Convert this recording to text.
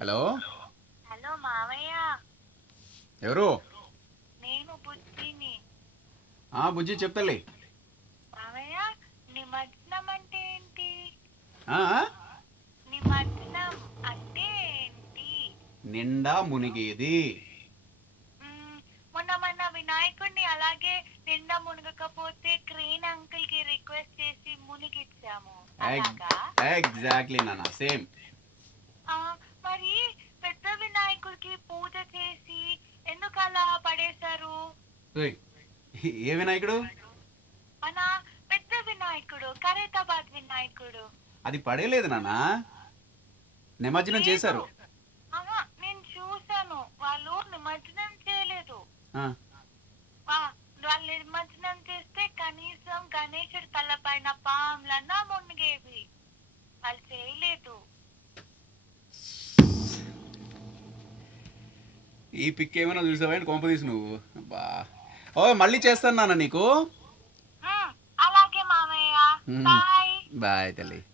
Hello. Hello మావయ్య. ఎవరు? నేను బుజ్జిని. బుజ్జి చెప్తలే. మావయ్య, నిమజ్జనం అంటే ఏంటి? ఆ? నిమజ్జనం అంటే ఏంటి? నిండా మునిగేది. మొన్న వినాయకుడిని అలాగే నిండా మునగకపోతే క్రేన్ అంకుల్ కి రిక్వెస్ట్ చేసి మునిగిచ్చాము. అలాగా? ఎగ్జాక్ట్లీ నాన్న, సేమ్. మరి పెద్ద వినాయకుడికి పూజ చేసి ఎందుకు అలా పడేశారు? ఏ వినాయకుడు? మన పెద్ద వినాయకుడు, ఖైరతాబాద్ వినాయకుడు. అది పడేలేదు నాన్న, నిమజ్జనం చేశారు. నేను చూసాను, వాళ్ళు నిమజ్జనం చేయలేదు. ఆ, వాళ్ళు నిమజ్జనం చేస్తే కనీసం గణేశుడి తలపైన పాములన్నా మునిగేవి. వాళ్ళు చేయలేదు. ఈ పిక్ ఏమైనా చూసావా కొంపదీసి నువ్వు? బా, మళ్ళీ చేస్తాను నాన్న నీకు. అలాగే మామయ్య. బాయ్. బాయ్ తల్లి.